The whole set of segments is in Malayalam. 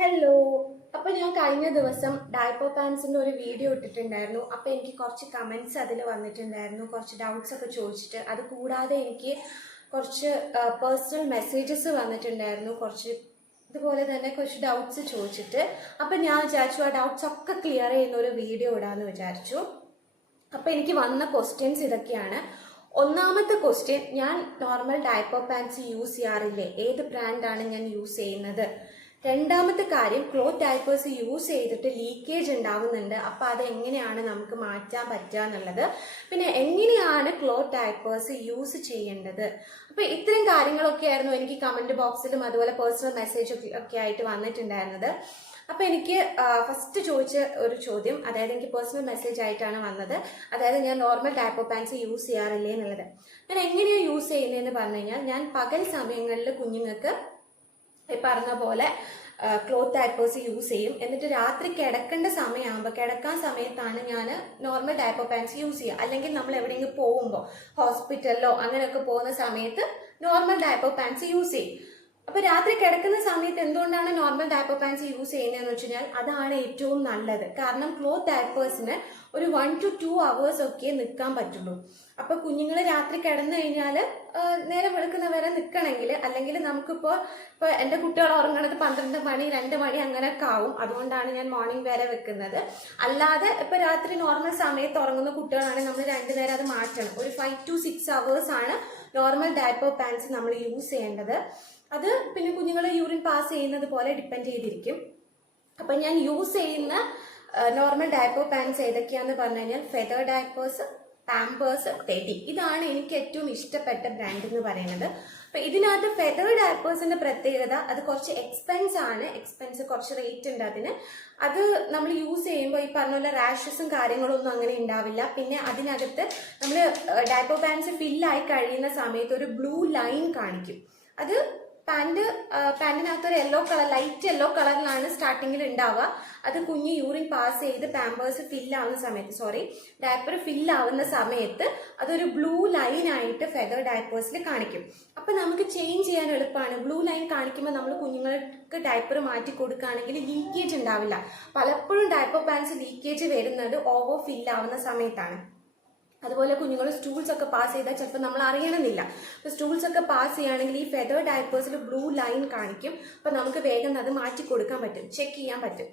ഹലോ. അപ്പോൾ ഞാൻ കഴിഞ്ഞ ദിവസം ഡയപ്പർ പാൻസിൻ്റെ ഒരു വീഡിയോ ഇട്ടിട്ടുണ്ടായിരുന്നു. അപ്പോൾ എനിക്ക് കുറച്ച് കമൻറ്റ്സ് അതിൽ വന്നിട്ടുണ്ടായിരുന്നു, കുറച്ച് ഡൗട്ട്സ് ഒക്കെ ചോദിച്ചിട്ട്. അത് കൂടാതെ എനിക്ക് കുറച്ച് പേഴ്സണൽ മെസ്സേജസ് വന്നിട്ടുണ്ടായിരുന്നു, കുറച്ച് ഇതുപോലെ തന്നെ കുറച്ച് ഡൗട്ട്സ് ചോദിച്ചിട്ട്. അപ്പം ഞാൻ വിചാരിച്ചു ആ ഡൗട്ട്സ് ഒക്കെ ക്ലിയർ ചെയ്യുന്ന ഒരു വീഡിയോ ഇടാമെന്ന് വിചാരിച്ചു. അപ്പോൾ എനിക്ക് വന്ന ക്വസ്റ്റ്യൻസ് ഇതൊക്കെയാണ്. ഒന്നാമത്തെ ക്വസ്റ്റ്യൻ, ഞാൻ നോർമൽ ഡയപ്പർ പാൻസ് യൂസ് ചെയ്യാറില്ലേ, ഏത് ബ്രാൻഡാണ് ഞാൻ യൂസ് ചെയ്യുന്നത്? രണ്ടാമത്തെ കാര്യം, ക്ലോത്ത് ഡയപ്പേഴ്സ് യൂസ് ചെയ്തിട്ട് ലീക്കേജ് ഉണ്ടാവുന്നുണ്ട്, അപ്പൊ അത് എങ്ങനെയാണ് നമുക്ക് മാറ്റാൻ പറ്റുക എന്നുള്ളത്. പിന്നെ എങ്ങനെയാണ് ക്ലോത്ത് ഡയപ്പേഴ്സ് യൂസ് ചെയ്യേണ്ടത്. അപ്പൊ ഇത്രയും കാര്യങ്ങളൊക്കെ ആയിരുന്നു എനിക്ക് കമന്റ് ബോക്സിലും അതുപോലെ പേഴ്സണൽ മെസ്സേജ് ഒക്കെ ആയിട്ട് വന്നിട്ടുണ്ടായിരുന്നത്. അപ്പൊ എനിക്ക് ഫസ്റ്റ് ചോദിച്ച ഒരു ചോദ്യം, അതായത് എനിക്ക് പേഴ്സണൽ മെസ്സേജ് ആയിട്ടാണ് വന്നത്. അതായത് ഞാൻ നോർമൽ ഡയപ്പർ പാൻസ് യൂസ് ചെയ്യാറില്ലേ എന്നുള്ളത്. ഞാൻ എങ്ങനെയാണ് യൂസ് ചെയ്യുന്നതെന്ന് പറഞ്ഞു കഴിഞ്ഞാൽ, ഞാൻ പകൽ സമയങ്ങളിൽ കുഞ്ഞുങ്ങൾക്ക് പറഞ്ഞ പോലെ ക്ലോത്ത് ഡയപ്പേഴ്സ് യൂസ് ചെയ്യും. എന്നിട്ട് രാത്രി കിടക്കേണ്ട സമയമാകുമ്പോൾ, കിടക്കാൻ സമയത്താണ് ഞാൻ നോർമൽ ഡയപ്പർ പാൻസ് യൂസ് ചെയ്യുക. അല്ലെങ്കിൽ നമ്മൾ എവിടെയെങ്കിലും പോകുമ്പോൾ, ഹോസ്പിറ്റലിലോ അങ്ങനെയൊക്കെ പോകുന്ന സമയത്ത് നോർമൽ ഡയപ്പർ പാൻസ് യൂസ് ചെയ്യും. അപ്പൊ രാത്രി കിടക്കുന്ന സമയത്ത് എന്തുകൊണ്ടാണ് നോർമൽ ഡയപ്പർ പാൻസ് യൂസ് ചെയ്യുന്നതെന്ന് വെച്ച് കഴിഞ്ഞാൽ, അതാണ് ഏറ്റവും നല്ലത്. കാരണം ക്ലോത്ത് ഡയപ്പേഴ്സിന് ഒരു 1 to 2 hours ഒക്കെ നിൽക്കാൻ പറ്റുള്ളൂ. അപ്പൊ കുഞ്ഞുങ്ങൾ രാത്രി കിടന്നു കഴിഞ്ഞാൽ നേരെ വെളുക്കുന്ന വരെ നിൽക്കണമെങ്കിൽ, അല്ലെങ്കിൽ നമുക്കിപ്പോ എന്റെ കുട്ടികൾ ഉറങ്ങണത് 12 മണി 2 മണി അങ്ങനെയൊക്കെ ആവും. അതുകൊണ്ടാണ് ഞാൻ മോർണിംഗ് വരെ വെക്കുന്നത്. അല്ലാതെ ഇപ്പൊ രാത്രി നോർമൽ സമയത്ത് ഉറങ്ങുന്ന കുട്ടികളാണെങ്കിൽ നമ്മൾ 2 നേരം അത് മാറ്റണം. ഒരു 5 to 6 hours ആണ് നോർമൽ ഡയപ്പർ പാൻസ് നമ്മൾ യൂസ് ചെയ്യേണ്ടത്. അത് പിന്നെ കുഞ്ഞുങ്ങൾ യൂറിൻ പാസ് ചെയ്യുന്നത് പോലെ ഡിപ്പെൻഡ് ചെയ്തിരിക്കും. അപ്പൊ ഞാൻ യൂസ് ചെയ്യുന്ന നോർമൽ ഡയപ്പർ പാൻസ് ഏതൊക്കെയാന്ന് പറഞ്ഞു കഴിഞ്ഞാൽ, ഫെദർ ഡയപ്പേഴ്സ്, പാമ്പേഴ്സ്, ടെഡി. ഇതാണ് എനിക്ക് ഏറ്റവും ഇഷ്ടപ്പെട്ട ബ്രാൻഡ് എന്ന് പറയുന്നത്. അപ്പൊ ഇതിനകത്ത് ഫെദർ ഡയപ്പേഴ്സിന്റെ പ്രത്യേകത, അത് കുറച്ച് എക്സ്പെൻസ് കുറച്ച് റേറ്റ് ഉണ്ട് അതിന്. അത് നമ്മൾ യൂസ് ചെയ്യുമ്പോൾ ഈ പറഞ്ഞ പോലെ റാഷസും കാര്യങ്ങളൊന്നും അങ്ങനെ ഉണ്ടാവില്ല. പിന്നെ അതിനകത്ത് നമ്മൾ ഡയപ്പർ പാൻസ് ഫില്ലായി കഴിയുന്ന സമയത്ത് ഒരു ബ്ലൂ ലൈൻ കാണിക്കും. അത് പാന്റിനകത്ത് ഒരു യെല്ലോ കളർ, ലൈറ്റ് യെല്ലോ കളറിലാണ് സ്റ്റാർട്ടിങ്ങിൽ ഉണ്ടാവുക. അത് കുഞ്ഞ് യൂറിൻ പാസ് ചെയ്ത് പാമ്പേഴ്സ് ഫില്ലാവുന്ന സമയത്ത്, ഡയപ്പർ ഫില്ലാവുന്ന സമയത്ത് അതൊരു ബ്ലൂ ലൈൻ ആയിട്ട് ഫെദർ ഡയപ്പേഴ്സിൽ കാണിക്കും. അപ്പൊ നമുക്ക് ചേഞ്ച് ചെയ്യാൻ എളുപ്പമാണ്. ബ്ലൂ ലൈൻ കാണിക്കുമ്പോൾ നമ്മൾ കുഞ്ഞുങ്ങൾക്ക് ഡയപ്പർ മാറ്റി കൊടുക്കുകയാണെങ്കിൽ ലീക്കേജ് ഉണ്ടാവില്ല. പലപ്പോഴും ഡയപ്പർ പാൻസ് ലീക്കേജ് വരുന്നത് ഓവർ ഫില്ലാവുന്ന സമയത്താണ്. അതുപോലെ കുഞ്ഞുങ്ങൾ സ്റ്റൂൾസ് ഒക്കെ പാസ് ചെയ്താൽ ചിലപ്പോൾ നമ്മൾ അറിയണമെന്നില്ല. അപ്പോൾ സ്റ്റൂൾസ് ഒക്കെ പാസ് ചെയ്യുകയാണെങ്കിൽ ഈ ഫെദർ ഡയപ്പേഴ്സിൽ ബ്ലൂ ലൈൻ കാണിക്കും. അപ്പോൾ നമുക്ക് വേഗം അത് മാറ്റി കൊടുക്കാൻ പറ്റും, ചെക്ക് ചെയ്യാൻ പറ്റും.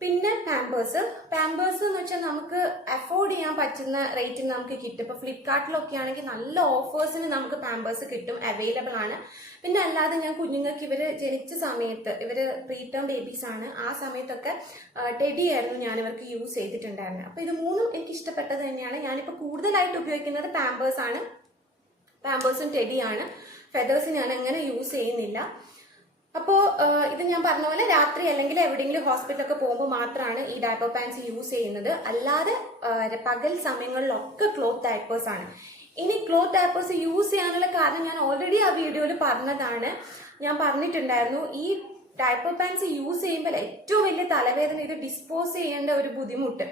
പിന്നെ പാമ്പേഴ്സ് എന്ന് വെച്ചാൽ നമുക്ക് അഫോർഡ് ചെയ്യാൻ പറ്റുന്ന റേറ്റിന് നമുക്ക് കിട്ടും. ഇപ്പോൾ ഫ്ലിപ്കാർട്ടിലൊക്കെ ആണെങ്കിൽ നല്ല ഓഫേഴ്സിന് നമുക്ക് പാമ്പേഴ്സ് കിട്ടും, അവൈലബിൾ ആണ്. പിന്നെ അല്ലാതെ ഞാൻ കുഞ്ഞുങ്ങൾക്ക് ഇവർ ജനിച്ച സമയത്ത്, ഇവർ പ്രീടേം ബേബീസ് ആണ്, ആ സമയത്തൊക്കെ ടെഡി ആയിരുന്നു ഞാൻ ഇവർക്ക് യൂസ് ചെയ്തിട്ടുണ്ടായിരുന്നത്. അപ്പോൾ ഇത് മൂന്നും എനിക്ക് ഇഷ്ടപ്പെട്ടത് തന്നെയാണ്. ഞാനിപ്പോൾ കൂടുതലായിട്ട് ഉപയോഗിക്കുന്നത് പാമ്പേഴ്സും ടെഡിയാണ്. ഫെദേഴ്സ് ഞാൻ അങ്ങനെ യൂസ് ചെയ്യുന്നില്ല. അപ്പോൾ ഇത് ഞാൻ പറഞ്ഞ പോലെ രാത്രി അല്ലെങ്കിൽ എവിടെയെങ്കിലും ഹോസ്പിറ്റലൊക്കെ പോകുമ്പോൾ മാത്രമാണ് ഈ ഡയപ്പർ പാൻസ് യൂസ് ചെയ്യുന്നത്. അല്ലാതെ പകൽ സമയങ്ങളിലൊക്കെ ക്ലോത്ത് ഡയപ്പേഴ്സ് ആണ്. ഇനി ക്ലോത്ത് ഡയപ്പേഴ്സ് യൂസ് ചെയ്യാനുള്ള കാരണം ഞാൻ ഓൾറെഡി ആ വീഡിയോയിൽ പറഞ്ഞതാണ്. ഞാൻ പറഞ്ഞിട്ടുണ്ടായിരുന്നു, ഈ ഡയപ്പർ പാൻസ് യൂസ് ചെയ്യുമ്പോൾ ഏറ്റവും വലിയ തലവേദന ഇത് ഡിസ്പോസ് ചെയ്യേണ്ട ഒരു ബുദ്ധിമുട്ട്.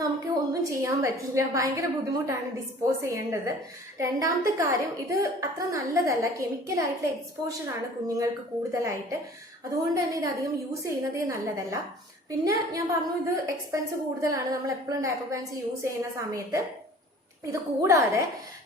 നമുക്ക് ഒന്നും ചെയ്യാൻ പറ്റില്ല, ഭയങ്കര ബുദ്ധിമുട്ടാണ് ഡിസ്പോസ് ചെയ്യേണ്ടത്. രണ്ടാമത്തെ കാര്യം, ഇത് അത്ര നല്ലതല്ല, കെമിക്കലായിട്ടുള്ള എക്സ്പോഷർ ആണ് കുഞ്ഞുങ്ങൾക്ക് കൂടുതലായിട്ട്. അതുകൊണ്ട് തന്നെ ഇത് അധികം യൂസ് ചെയ്യുന്നതേ നല്ലതല്ല. പിന്നെ ഞാൻ പറഞ്ഞു, ഇത് എക്സ്പെൻസ് കൂടുതലാണ് നമ്മൾ എപ്പോഴും ഡയപ്പർ പാൻസ് യൂസ് ചെയ്യുന്ന സമയത്ത്. ഇത് കൂടാതെ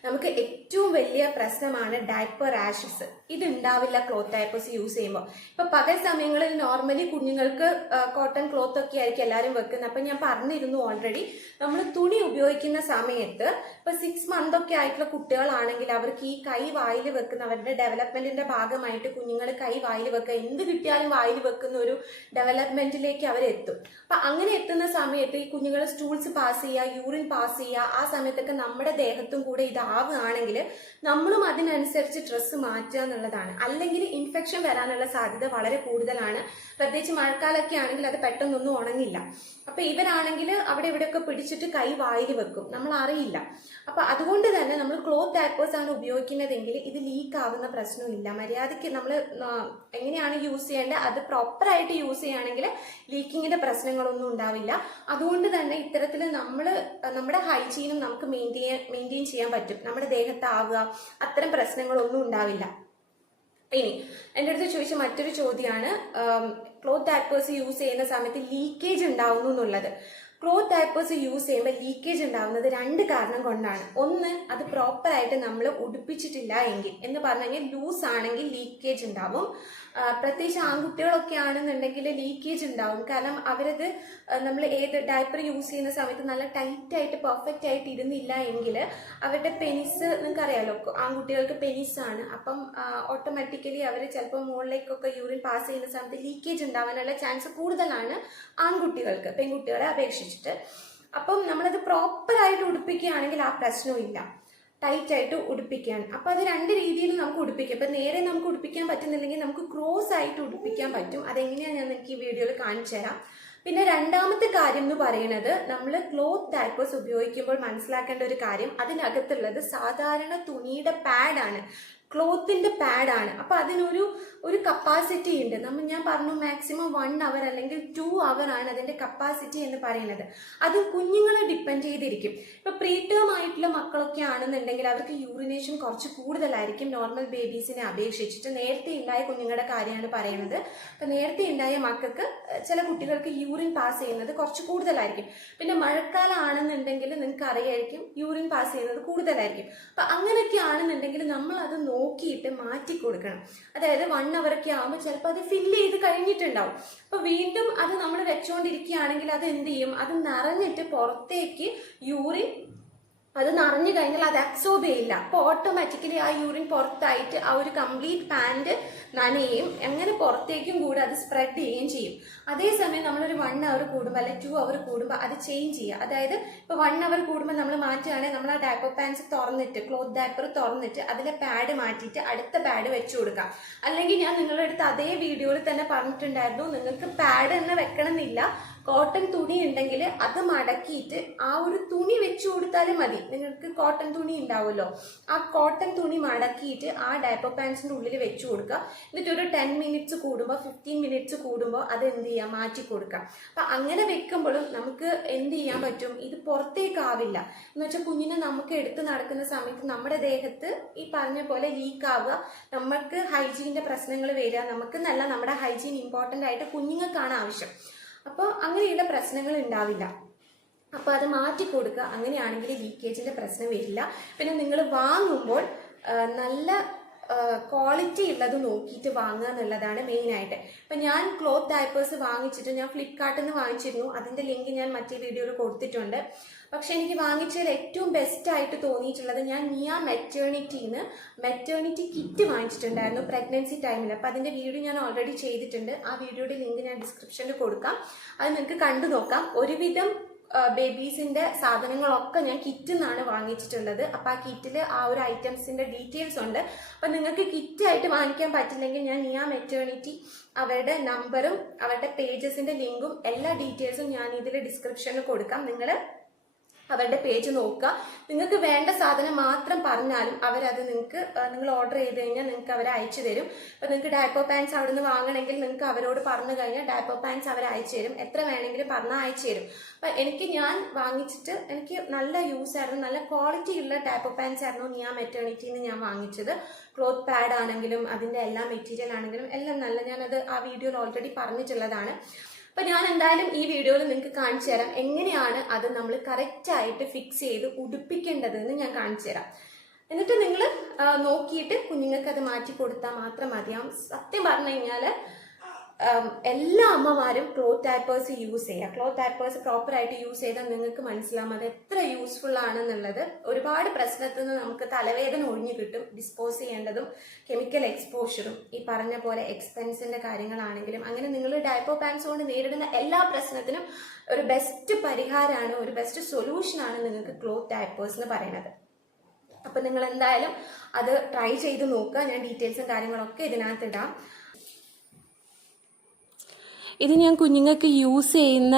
നമുക്ക് ഏറ്റവും വലിയ പ്രശ്നമാണ് ഡയപ്പർ റാഷസ്. ഇത് ഉണ്ടാവില്ല ക്ലോത്ത് ഡയപ്പേഴ്സ് യൂസ് ചെയ്യുമ്പോൾ. ഇപ്പൊ പകൽ സമയങ്ങളിൽ നോർമലി കുഞ്ഞുങ്ങൾക്ക് കോട്ടൺ ക്ലോത്ത് ഒക്കെ ആയിരിക്കും എല്ലാവരും വെക്കുന്നത്. അപ്പൊ ഞാൻ പറഞ്ഞിരുന്നു ഓൾറെഡി, നമ്മൾ തുണി ഉപയോഗിക്കുന്ന സമയത്ത് ഇപ്പൊ 6 month ഒക്കെ ആയിട്ടുള്ള കുട്ടികളാണെങ്കിൽ അവർക്ക് ഈ കൈ വായിൽ വെക്കുന്ന, അവരുടെ ഡെവലപ്മെന്റിന്റെ ഭാഗമായിട്ട് കുഞ്ഞുങ്ങൾ കൈ വായിൽ വെക്കുക, എന്ത് കിട്ടിയാലും വായിൽ വെക്കുന്ന ഒരു ഡെവലപ്മെന്റിലേക്ക് അവരെത്തും. അപ്പൊ അങ്ങനെ എത്തുന്ന സമയത്ത് ഈ കുഞ്ഞുങ്ങൾ സ്റ്റൂൾസ് പാസ് ചെയ്യുക, യൂറിൻ പാസ് ചെയ്യുക, ആ സമയത്തൊക്കെ നമ്മുടെ ദേഹത്തും കൂടെ ഇതാവുകയാണെങ്കിൽ നമ്മളും അതിനനുസരിച്ച് ഡ്രസ്സ് മാറ്റുക എന്നുള്ളതാണ്. അല്ലെങ്കിൽ ഇൻഫെക്ഷൻ വരാനുള്ള സാധ്യത വളരെ കൂടുതലാണ്. പ്രത്യേകിച്ച് മഴക്കാലൊക്കെ ആണെങ്കിൽ അത് പെട്ടെന്നൊന്നും ഉണങ്ങില്ല. അപ്പൊ ഇവരാണെങ്കിൽ അവിടെ ഇവിടെയൊക്കെ പിടിച്ചിട്ട് കൈ വായിൽ വെക്കും, നമ്മൾ അറിയില്ല. അപ്പൊ അതുകൊണ്ട് തന്നെ നമ്മൾ ക്ലോത്ത് ഡയപ്പേഴ്സ് ആണ് ഉപയോഗിക്കുന്നതെങ്കിൽ ഇത് ലീക്ക് ആവുന്ന പ്രശ്നമില്ല. മര്യാദയ്ക്ക് നമ്മൾ എങ്ങനെയാണ് യൂസ് ചെയ്യേണ്ടത് അത് പ്രോപ്പറായിട്ട് യൂസ് ചെയ്യുകയാണെങ്കിൽ ലീക്കിങ്ങിന്റെ പ്രശ്നങ്ങളൊന്നും ഉണ്ടാവില്ല. അതുകൊണ്ട് തന്നെ ഇത്തരത്തിൽ നമ്മുടെ ഹൈജീനും നമുക്ക് മെയിൻറ്റെയിൻ ചെയ്യാൻ പറ്റും. നമ്മുടെ ദേഹത്താവുക അത്തരം പ്രശ്നങ്ങളൊന്നും ഉണ്ടാവില്ല. ഇനി എൻ്റെ അടുത്ത് ചോദിച്ച മറ്റൊരു ചോദ്യമാണ് ക്ലോത്ത് ഡയപ്പേഴ്സ് യൂസ് ചെയ്യുന്ന സമയത്ത് ലീക്കേജ് ഉണ്ടാവുന്നു എന്നുള്ളത്. ക്ലോത്ത് ഡയപ്പേഴ്സ് യൂസ് ചെയ്യുമ്പോൾ ലീക്കേജ് ഉണ്ടാവുന്നത് 2 കാരണം കൊണ്ടാണ്. ഒന്ന്, അത് പ്രോപ്പറായിട്ട് നമ്മൾ ഉടുപ്പിച്ചിട്ടില്ല എങ്കിൽ, എന്ന് പറഞ്ഞു കഴിഞ്ഞാൽ ലൂസ് ആണെങ്കിൽ ലീക്കേജ് ഉണ്ടാവും. പ്രത്യേകിച്ച് ആൺകുട്ടികളൊക്കെ ആണെന്നുണ്ടെങ്കിൽ ലീക്കേജ് ഉണ്ടാവും. കാരണം അവരത് നമ്മൾ ഏത് ഡയപ്പർ യൂസ് ചെയ്യുന്ന സമയത്ത് നല്ല ടൈറ്റ് ആയിട്ട് പെർഫെക്റ്റ് ആയിട്ട് ഇരുന്നില്ല എങ്കിൽ അവരുടെ പെനിസ്, നിങ്ങൾക്ക് അറിയാലോ ആൺകുട്ടികൾക്ക് പെനിസാണ്, അപ്പം ഓട്ടോമാറ്റിക്കലി അവർ ചിലപ്പോൾ മുകളിലേക്കൊക്കെ യൂറിൻ പാസ് ചെയ്യുന്ന സമയത്ത് ലീക്കേജ് ഉണ്ടാവാനുള്ള ചാൻസ് കൂടുതലാണ് ആൺകുട്ടികൾക്ക് പെൺകുട്ടികളെ അപേക്ഷിച്ചിട്ട്. അപ്പം നമ്മളത് പ്രോപ്പറായിട്ട് ഉടുപ്പിക്കുകയാണെങ്കിൽ ആ പ്രശ്നവും ടൈറ്റ് ആയിട്ട് ഉടുപ്പിക്കാൻ. അപ്പൊ അത് 2 രീതിയിൽ നമുക്ക് ഉടുപ്പിക്കാം. ഇപ്പൊ നേരെ നമുക്ക് ഉടുപ്പിക്കാൻ പറ്റുന്നില്ലെങ്കിൽ നമുക്ക് ക്രോസ് ആയിട്ട് ഉടുപ്പിക്കാൻ പറ്റും. അതെങ്ങനെയാണ് ഞാൻ നിങ്ങൾക്ക് ഈ വീഡിയോയിൽ കാണിച്ചു തരാം. പിന്നെ രണ്ടാമത്തെ കാര്യം എന്ന് പറയുന്നത്, നമ്മൾ ക്ലോത്ത് ഡയപ്പേഴ്സ് ഉപയോഗിക്കുമ്പോൾ മനസ്സിലാക്കേണ്ട ഒരു കാര്യം, അതിനകത്തുള്ളത് സാധാരണ തുണിയുടെ പാഡാണ്, ക്ലോത്തിന്റെ പാഡാണ്. അപ്പൊ അതിനൊരു കപ്പാസിറ്റി ഉണ്ട്. ഞാൻ പറഞ്ഞു മാക്സിമം 1 അവർ അല്ലെങ്കിൽ 2 അവർ ആണ് അതിന്റെ കപ്പാസിറ്റി എന്ന് പറയുന്നത്. അത് കുഞ്ഞുങ്ങളെ ഡിപ്പെൻഡ് ചെയ്തിരിക്കും. ഇപ്പൊ പ്രീടേം ആയിട്ടുള്ള മക്കളൊക്കെ ആണെന്നുണ്ടെങ്കിൽ അവർക്ക് യൂറിനേഷൻ കുറച്ച് കൂടുതലായിരിക്കും നോർമൽ ബേബീസിനെ അപേക്ഷിച്ചിട്ട്. നേരത്തെ ഉണ്ടായ കുഞ്ഞുങ്ങളുടെ കാര്യമാണ് പറയുന്നത്. അപ്പൊ നേരത്തെ ഉണ്ടായ മക്കൾക്ക്, ചില കുട്ടികൾക്ക് യൂറിൻ പാസ് ചെയ്യുന്നത് കുറച്ച് കൂടുതലായിരിക്കും. പിന്നെ മഴക്കാലം ആണെന്നുണ്ടെങ്കിൽ നിങ്ങൾക്ക് അറിയായിരിക്കും യൂറിൻ പാസ് ചെയ്യുന്നത് കൂടുതലായിരിക്കും. അപ്പൊ അങ്ങനെയൊക്കെ ആണെന്നുണ്ടെങ്കിൽ നമ്മൾ അത് നോക്കിയിട്ട് മാറ്റി കൊടുക്കണം. അതായത് 1 അവറൊക്കെ ആകുമ്പോൾ ചിലപ്പോൾ അത് ഫില്ല് ചെയ്ത് കഴിഞ്ഞിട്ടുണ്ടാവും. അപ്പൊ വീണ്ടും അത് നമ്മൾ വെച്ചുകൊണ്ടിരിക്കുകയാണെങ്കിൽ അത് എന്ത് ചെയ്യും, അത് നിറഞ്ഞിട്ട് പുറത്തേക്ക് യൂറിൻ അത് നിറഞ്ഞു കഴിഞ്ഞാൽ അത് അബ്സോർബ് ചെയ്യില്ല. അപ്പൊ ഓട്ടോമാറ്റിക്കലി ആ യൂറിൻ പുറത്തായിട്ട് ആ ഒരു കംപ്ലീറ്റ് പാൻറ് നനയും, അങ്ങനെ പുറത്തേക്കും കൂടെ അത് സ്പ്രെഡ് ചെയ്യുകയും ചെയ്യും. അതേസമയം നമ്മളൊരു 1 അവർ കൂടുമ്പോൾ അല്ലെങ്കിൽ 2 അവർ കൂടുമ്പോൾ അത് ചേഞ്ച് ചെയ്യുക. അതായത് ഇപ്പൊ 1 അവർ കൂടുമ്പോൾ നമ്മൾ മാറ്റുകയാണെങ്കിൽ നമ്മൾ ആ ഡയപ്പർ പാൻസ് തുറന്നിട്ട്, ക്ലോത്ത് ഡയപ്പർ തുറന്നിട്ട് അതിലെ പാഡ് മാറ്റിയിട്ട് അടുത്ത പാഡ് വെച്ചു കൊടുക്കാം. അല്ലെങ്കിൽ ഞാൻ നിങ്ങളുടെ അടുത്ത് അതേ വീഡിയോയിൽ തന്നെ പറഞ്ഞിട്ടുണ്ടായിരുന്നു, നിങ്ങൾക്ക് പാഡ് തന്നെ വെക്കണമെന്നില്ല, കോട്ടൺ തുണി ഉണ്ടെങ്കിൽ അത് മടക്കിയിട്ട് ആ ഒരു തുണി വെച്ചു കൊടുത്താലും മതി. നിങ്ങൾക്ക് കോട്ടൺ തുണി ഉണ്ടാവുമല്ലോ, ആ കോട്ടൺ തുണി മടക്കിയിട്ട് ആ ഡയപ്പർ പാൻസിന്റെ ഉള്ളിൽ വെച്ചു കൊടുക്കുക. എന്നിട്ട് ഒരു 10 മിനിറ്റ്സ് കൂടുമ്പോൾ 15 മിനിറ്റ്സ് കൂടുമ്പോൾ അത് എന്ത് ചെയ്യാം, മാറ്റി കൊടുക്കാം. അപ്പൊ അങ്ങനെ വെക്കുമ്പോഴും നമുക്ക് എന്ത് ചെയ്യാൻ പറ്റും, ഇത് പുറത്തേക്കാവില്ല. എന്ന് വെച്ചാൽ കുഞ്ഞിനെ നമുക്ക് എടുത്ത് നടക്കുന്ന സമയത്ത് നമ്മുടെ ദേഹത്ത് ഈ പറഞ്ഞ പോലെ ലീക്ക് ആവുക, നമുക്ക് ഹൈജീനിന്റെ പ്രശ്നങ്ങൾ വരിക. നമുക്ക് നല്ല നമ്മുടെ ഹൈജീൻ ഇമ്പോർട്ടന്റ് ആയിട്ട് കുഞ്ഞുങ്ങൾക്കാണ് ആവശ്യം. അപ്പോൾ അങ്ങനെയുള്ള പ്രശ്നങ്ങൾ ഉണ്ടാവില്ല. അപ്പൊ അത് മാറ്റി കൊടുക്കുക. അങ്ങനെയാണെങ്കിൽ ലീക്കേജിന്റെ പ്രശ്നം വരില്ല. പിന്നെ നിങ്ങൾ വാങ്ങുമ്പോൾ നല്ല ക്വാളിറ്റി ഉള്ളത് നോക്കിയിട്ട് വാങ്ങുക എന്നുള്ളതാണ് മെയിൻ ആയിട്ട്. ഇപ്പൊ ഞാൻ ക്ലോത്ത് ഡയപ്പേഴ്സ് വാങ്ങിച്ചിട്ട് ഞാൻ ഫ്ലിപ്കാർട്ടിൽ നിന്ന് വാങ്ങിച്ചിരുന്നു. അതിന്റെ ലിങ്ക് ഞാൻ മറ്റേ വീഡിയോയിൽ കൊടുത്തിട്ടുണ്ട്. പക്ഷെ എനിക്ക് വാങ്ങിച്ചതിൽ ഏറ്റവും ബെസ്റ്റ് ആയിട്ട് തോന്നിയിട്ടുള്ളത്, ഞാൻ നിയ മെറ്റേണിറ്റി കിറ്റ് വാങ്ങിച്ചിട്ടുണ്ടായിരുന്നു പ്രഗ്നൻസി ടൈമിൽ. അപ്പൊ അതിന്റെ വീഡിയോ ഞാൻ ഓൾറെഡി ചെയ്തിട്ടുണ്ട്. ആ വീഡിയോയുടെ ലിങ്ക് ഞാൻ ഡിസ്ക്രിപ്ഷനിൽ കൊടുക്കാം, അത് നിങ്ങൾക്ക് കണ്ടു നോക്കാം. ഒരുവിധം ബേബീസിന്റെ സാധനങ്ങളൊക്കെ ഞാൻ കിറ്റിൽ നിന്നാണ് വാങ്ങിച്ചിട്ടുള്ളത്. അപ്പൊ ആ കിറ്റിൽ ആ ഒരു ഐറ്റംസിന്റെ ഡീറ്റെയിൽസ് ഉണ്ട്. അപ്പൊ നിങ്ങൾക്ക് കിറ്റായിട്ട് വാങ്ങിക്കാൻ പറ്റില്ലെങ്കിൽ ഞാൻ നിയ മെറ്റേണിറ്റി അവരുടെ നമ്പറും അവരുടെ പേജസിന്റെ ലിങ്കും എല്ലാ ഡീറ്റെയിൽസും ഞാൻ ഇതിൽ ഡിസ്ക്രിപ്ഷനിൽ കൊടുക്കാം. നിങ്ങൾ അവരുടെ പേജ് നോക്കുക. നിങ്ങൾക്ക് വേണ്ട സാധനം മാത്രം പറഞ്ഞാലും അവരത് നിങ്ങൾ ഓർഡർ ചെയ്ത് കഴിഞ്ഞാൽ നിങ്ങൾക്ക് അവർ അയച്ചു തരും. അപ്പൊ നിങ്ങൾക്ക് ഡയപ്പർ പാൻസ് അവിടെ നിന്ന് വാങ്ങണമെങ്കിൽ നിങ്ങൾക്ക് അവരോട് പറഞ്ഞു കഴിഞ്ഞാൽ ഡയപ്പർ പാൻസ് അവർ അയച്ചു തരും. എത്ര വേണമെങ്കിലും പറഞ്ഞാൽ അയച്ചു തരും. അപ്പൊ ഞാൻ വാങ്ങിച്ചിട്ട് എനിക്ക് നല്ല യൂസ് ആയിരുന്നു, നല്ല ക്വാളിറ്റി ഉള്ള ഡയപ്പർ പാൻസ് ആയിരുന്നു നിയ മെറ്റേണിറ്റിന്ന് ഞാൻ വാങ്ങിച്ചത്. ക്ലോത്ത് പാഡ് ആണെങ്കിലും അതിന്റെ എല്ലാ മെറ്റീരിയൽ ആണെങ്കിലും എല്ലാം നല്ല, ഞാനത് ആ വീഡിയോയിൽ ഓൾറെഡി പറഞ്ഞിട്ടുള്ളതാണ്. അപ്പൊ ഞാൻ എന്തായാലും ഈ വീഡിയോയിൽ നിങ്ങൾക്ക് കാണിച്ചു തരാം എങ്ങനെയാണ് അത് നമ്മൾ കറക്റ്റ് ആയിട്ട് ഫിക്സ് ചെയ്ത് ഉടുപ്പിക്കേണ്ടതെന്ന് ഞാൻ കാണിച്ചു തരാം. എന്നിട്ട് നിങ്ങൾ നോക്കിയിട്ട് കുഞ്ഞുങ്ങൾക്ക് അത് മാറ്റി കൊടുത്താൽ മാത്രം മതിയാവും. സത്യം പറഞ്ഞു കഴിഞ്ഞാൽ എല്ലാ അമ്മമാരും ക്ലോത്ത് ഡയപ്പേഴ്സ് യൂസ് ചെയ്യുക. ക്ലോത്ത് ഡയപ്പേഴ്സ് പ്രോപ്പറായിട്ട് യൂസ് ചെയ്താൽ നിങ്ങൾക്ക് മനസ്സിലാവും അത് എത്ര യൂസ്ഫുൾ ആണെന്നുള്ളത്. ഒരുപാട് പ്രശ്നത്തിൽ നിന്ന് നമുക്ക് തലവേദന ഒഴിഞ്ഞു കിട്ടും. ഡിസ്പോസ് ചെയ്യേണ്ടതും കെമിക്കൽ എക്സ്പോഷറും ഈ പറഞ്ഞ പോലെ എക്സ്പെൻസിന്റെ കാര്യങ്ങളാണെങ്കിലും, അങ്ങനെ നിങ്ങൾ ഡയപ്പർ പാൻസ് കൊണ്ട് നേരിടുന്ന എല്ലാ പ്രശ്നത്തിനും ഒരു ബെസ്റ്റ് പരിഹാരമാണ്, ഒരു ബെസ്റ്റ് സൊല്യൂഷനാണ് നിങ്ങൾക്ക് ക്ലോത്ത് ഡയപ്പേഴ്സ് എന്ന് പറയുന്നത്. അപ്പൊ നിങ്ങൾ എന്തായാലും അത് ട്രൈ ചെയ്ത് നോക്കുക. ഞാൻ ഡീറ്റെയിൽസും കാര്യങ്ങളൊക്കെ ഇതിനകത്ത് ഇടാം. ഇത് ഞാൻ കുഞ്ഞുങ്ങൾക്ക് യൂസ് ചെയ്യുന്ന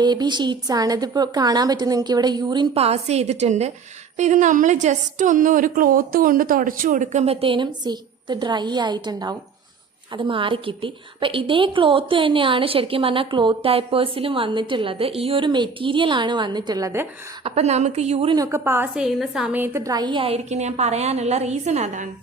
ബേബി ഷീറ്റ്സ് ആണ്. ഇതിപ്പോൾ കാണാൻ പറ്റും നിങ്ങൾക്ക്, ഇവിടെ യൂറിൻ പാസ് ചെയ്തിട്ടുണ്ട്. അപ്പം ഇത് നമ്മൾ ജസ്റ്റ് ഒന്ന് ഒരു ക്ലോത്ത് കൊണ്ട് തുടച്ചു കൊടുക്കുമ്പോഴത്തേനും ഇത് ഡ്രൈ ആയിട്ടുണ്ടാവും, അത് മാറിക്കിട്ടി. അപ്പം ഇതേ ക്ലോത്ത് തന്നെയാണ് ശരിക്കും പറഞ്ഞാൽ ക്ലോത്ത് ഡയപ്പേഴ്സിലും വന്നിട്ടുള്ളത്. ഈ ഒരു മെറ്റീരിയൽ ആണ് വന്നിട്ടുള്ളത്. അപ്പം നമുക്ക് യൂറിനൊക്കെ പാസ് ചെയ്യുന്ന സമയത്ത് ഡ്രൈ ആയിരിക്കും ഞാൻ പറയാനുള്ള റീസൺ അതാണ്.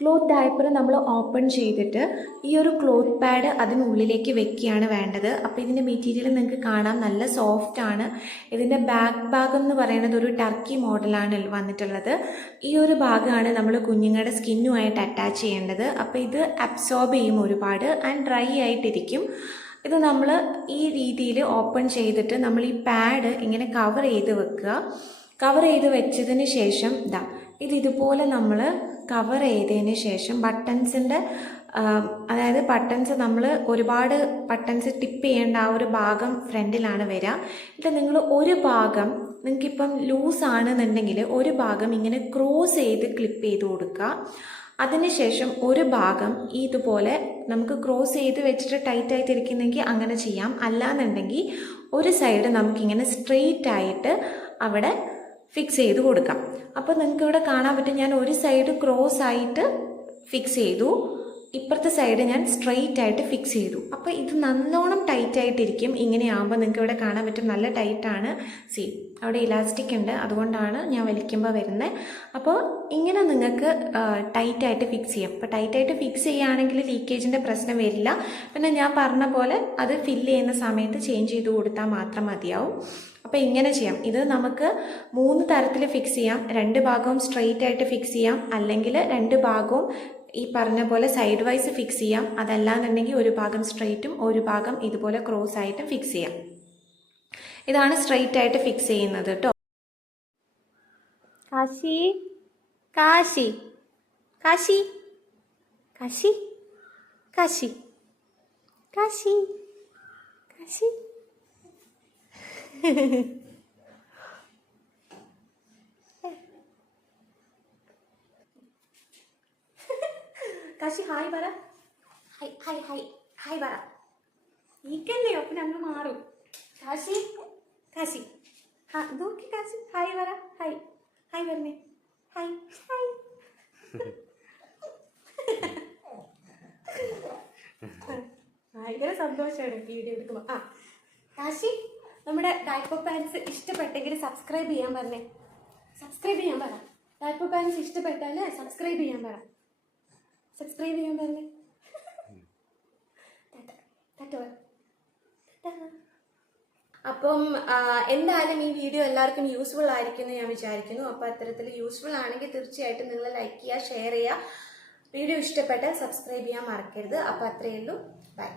ക്ലോത്ത് ഡയപ്പർ നമ്മൾ ഓപ്പൺ ചെയ്തിട്ട് ഈ ഒരു ക്ലോത്ത് പാഡ് അതിനുള്ളിലേക്ക് വെക്കുകയാണ് വേണ്ടത്. അപ്പോൾ ഇതിൻ്റെ മെറ്റീരിയൽ നിങ്ങൾക്ക് കാണാം, നല്ല സോഫ്റ്റ് ആണ്. ഇതിൻ്റെ ബാക്ക് ഭാഗം എന്ന് പറയുന്നത് ഒരു ടർക്കി മോഡലാണ് വന്നിട്ടുള്ളത്. ഈ ഒരു ഭാഗമാണ് നമ്മൾ കുഞ്ഞുങ്ങളുടെ സ്കിന്നുമായിട്ട് അറ്റാച്ച് ചെയ്യേണ്ടത്. അപ്പോൾ ഇത് അബ്സോർബ് ചെയ്യും ഒരുപാട് ആൻഡ് ഡ്രൈ ആയിട്ടിരിക്കും. ഇത് നമ്മൾ ഈ രീതിയിൽ ഓപ്പൺ ചെയ്തിട്ട് നമ്മൾ ഈ പാഡ് ഇങ്ങനെ കവർ ചെയ്ത് വെക്കുക. കവർ ചെയ്ത് വെച്ചതിന് ശേഷം ഇതുപോലെ നമ്മൾ കവർ ചെയ്തതിന് ശേഷം ബട്ടൺസിൻ്റെ അതായത് ബട്ടൺസ് നമ്മൾ ഒരുപാട് ബട്ടൺസ് ടിപ്പ് ചെയ്യേണ്ട ആ ഒരു ഭാഗം ഫ്രണ്ടിലാണ് വരിക. ഇത് നിങ്ങൾ ഒരു ഭാഗം നിങ്ങൾക്കിപ്പം ലൂസാണെന്നുണ്ടെങ്കിൽ ഒരു ഭാഗം ഇങ്ങനെ ക്രോസ് ചെയ്ത് ക്ലിപ്പ് ചെയ്ത് കൊടുക്കുക. അതിനുശേഷം ഒരു ഭാഗം ഇതുപോലെ നമുക്ക് ക്രോസ് ചെയ്ത് വെച്ചിട്ട് ടൈറ്റായിട്ട് ഇരിക്കുന്നെങ്കിൽ അങ്ങനെ ചെയ്യാം. അല്ലാന്നുണ്ടെങ്കിൽ ഒരു സൈഡ് നമുക്കിങ്ങനെ സ്ട്രെയിറ്റ് ആയിട്ട് അവിടെ ഫിക്സ് ചെയ്ത് കൊടുക്കാം. അപ്പോൾ നിങ്ങൾക്ക് ഇവിടെ കാണാൻ പറ്റും, ഞാൻ ഒരു സൈഡ് ക്രോസ് ആയിട്ട് ഫിക്സ് ചെയ്തു, ഇപ്പുറത്തെ സൈഡ് ഞാൻ സ്ട്രെയിറ്റ് ആയിട്ട് ഫിക്സ് ചെയ്തു. അപ്പോൾ ഇത് നല്ലോണം ടൈറ്റ് ആയിട്ടിരിക്കും. ഇങ്ങനെയാകുമ്പോൾ നിങ്ങൾക്ക് ഇവിടെ കാണാൻ പറ്റും നല്ല ടൈറ്റാണ്. അവിടെ ഇലാസ്റ്റിക് ഉണ്ട്, അതുകൊണ്ടാണ് ഞാൻ വലിക്കുമ്പോൾ വരുന്നത്. അപ്പോൾ ഇങ്ങനെ നിങ്ങൾക്ക് ടൈറ്റായിട്ട് ഫിക്സ് ചെയ്യാം. അപ്പോൾ ടൈറ്റായിട്ട് ഫിക്സ് ചെയ്യുകയാണെങ്കിൽ ലീക്കേജിൻ്റെ പ്രശ്നം വരില്ല. പിന്നെ ഞാൻ പറഞ്ഞ പോലെ അത് ഫില്ല് ചെയ്യുന്ന സമയത്ത് ചേഞ്ച് ചെയ്ത് കൊടുത്താൽ മാത്രം മതിയാവും. അപ്പോൾ ഇങ്ങനെ ചെയ്യാം. ഇത് നമുക്ക് 3 തരത്തിൽ ഫിക്സ് ചെയ്യാം. 2 ഭാഗവും സ്ട്രെയിറ്റ് ആയിട്ട് ഫിക്സ് ചെയ്യാം, അല്ലെങ്കിൽ 2 ഭാഗവും ഈ പറഞ്ഞ പോലെ സൈഡ് വൈസ് ഫിക്സ് ചെയ്യാം. അതല്ലാന്നുണ്ടെങ്കിൽ ഒരു ഭാഗം സ്ട്രെയിറ്റും ഒരു ഭാഗം ഇതുപോലെ ക്രോസ് ആയിട്ടും ഫിക്സ് ചെയ്യാം. ഇതാണ് സ്ട്രെയിറ്റ് ആയിട്ട് ഫിക്സ് ചെയ്യുന്നത് കേട്ടോ. കാശി കാശി കാശി കാശി കാശി കാശി കാശി കാശി ഹായ് പറ. ഹായ് ഹായ് ഹായ് ഹായ് പറ. നീക്കല്ലേ അപ്പം ഞങ്ങൾ മാറും. കാശി കാശി നോക്കി കാശി ഹായ് പറ. ഹായ് ഹായ് പറഞ്ഞേ. Hi hi. ഭയങ്കര സന്തോഷമാണ് വീഡിയോ എടുക്കുമ്പോൾ. കാശി നമ്മുടെ ഡയപ്പർ പാൻസ് ഇഷ്ടപ്പെട്ടെങ്കിൽ സബ്സ്ക്രൈബ് ചെയ്യാൻ പറഞ്ഞേ. സബ്സ്ക്രൈബ് ചെയ്യാൻ പറ. ഡയപ്പർ പാൻസ് ഇഷ്ടപ്പെട്ടാൽ സബ്സ്ക്രൈബ് ചെയ്യാൻ പറ. സബ്സ്ക്രൈബ് ചെയ്യാൻ പറഞ്ഞേ. അപ്പം എന്തായാലും ഈ വീഡിയോ എല്ലാവർക്കും യൂസ്ഫുൾ ആയിരിക്കും എന്ന് ഞാൻ വിചാരിക്കുന്നു. അപ്പോൾ അത്തരത്തിൽ യൂസ്ഫുൾ ആണെങ്കിൽ തീർച്ചയായിട്ടും നിങ്ങൾ ലൈക്ക് ചെയ്യുക, ഷെയർ ചെയ്യുക. വീഡിയോ ഇഷ്ടപ്പെട്ടാൽ സബ്സ്ക്രൈബ് ചെയ്യാൻ മറക്കരുത്. അപ്പോൾ അത്രയേ ഉള്ളൂ. ബൈ.